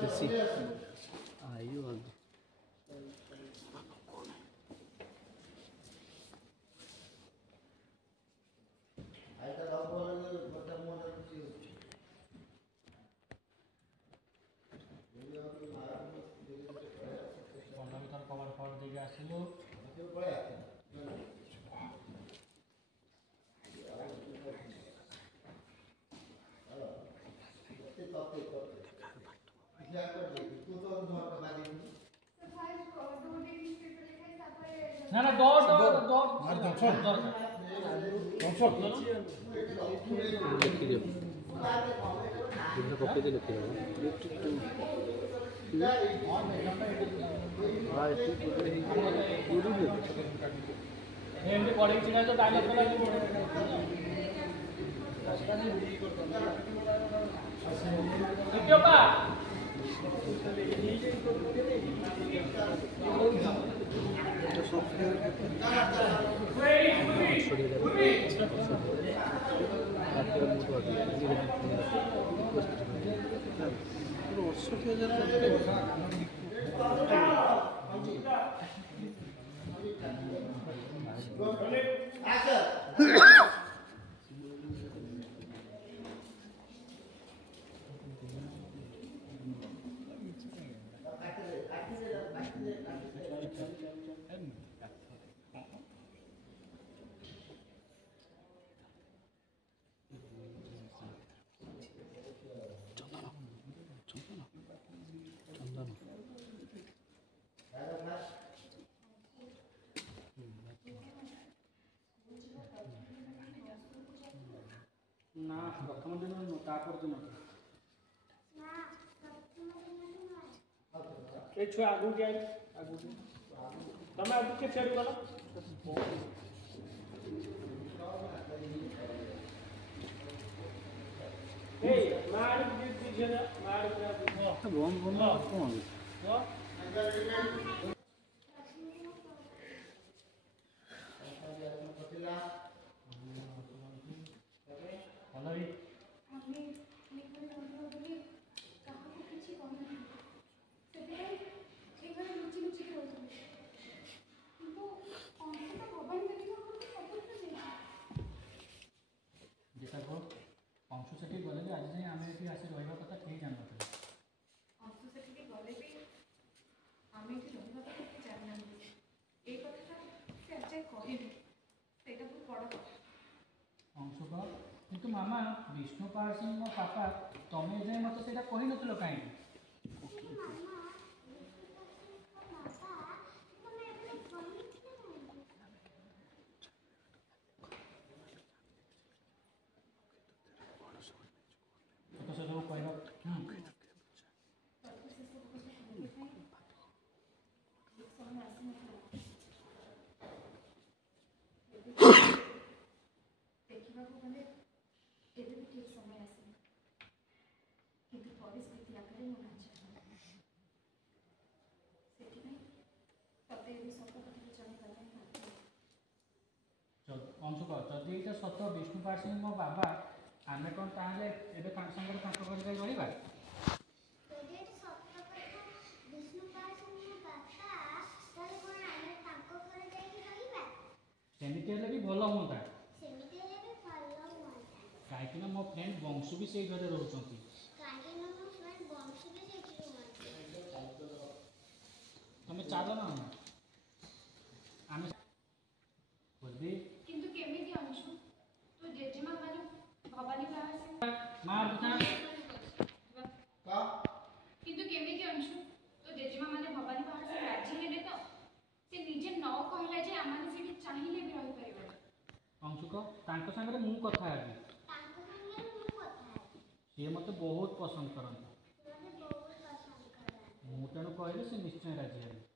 Desci. Aí eu ando. Aí tá lá o bolo, botar a mão no tio. Cover कर देगी आसिलो ना ना dot dot dot मार दो छोड़ डॉट छोड़ लिखी दियो इधर कॉपी दे लिखी दो हां ठीक है पूरी दे ये रिकॉर्डिंग चला तो डायलॉग वाला भी देखियो पा तो सॉफ्टवेयर ना प्रथम दिन तापर दिन ए छुआ आगु के आगु तमे आगु के छेड़ गलो ए मार दीजिए ना मार दीजिए बम बम कौन हो अंशु सेठी गले भी आज जाए आम ये आसी रहा कथा ठीक जान अंशु सेठी गले भी आम ये रहा कथा ठीक जाना ये कथा से आज कहे बहुत बड़ कथा अंशु का किंतु मामा विष्णुपाल सिंह मो पापा तमें जाए मत से कही नो कहीं तो से सब कहना देखा गले एवं भी ठीक समय आसे कि परिस्थिति आगे मो नाचे से सत कथा जन अंशु कह जदि ये सत विष्णुपाल सिंह मो बाबा आम कौन ताले एबे संगे रहा सेमती भी भल हाँ कहीं मो फ्रेंड वंशु भी से घर रोच तुम्हें चाल ना आम बोली किंतु केमिति अंशु तो जेजेमा माने भवानी माँ किंतु केमिति अंशु तो जेजेमा माने भवानी बाहर से राजी हेले तो से निजे न कहला जे आमाने सेठी चाहिले भी रहि परिबो अंशुक तांको संगे मु कथा हेबी सी मते बहुत पसंद करते मु तेणु कहले से निश्चय राजी हेबी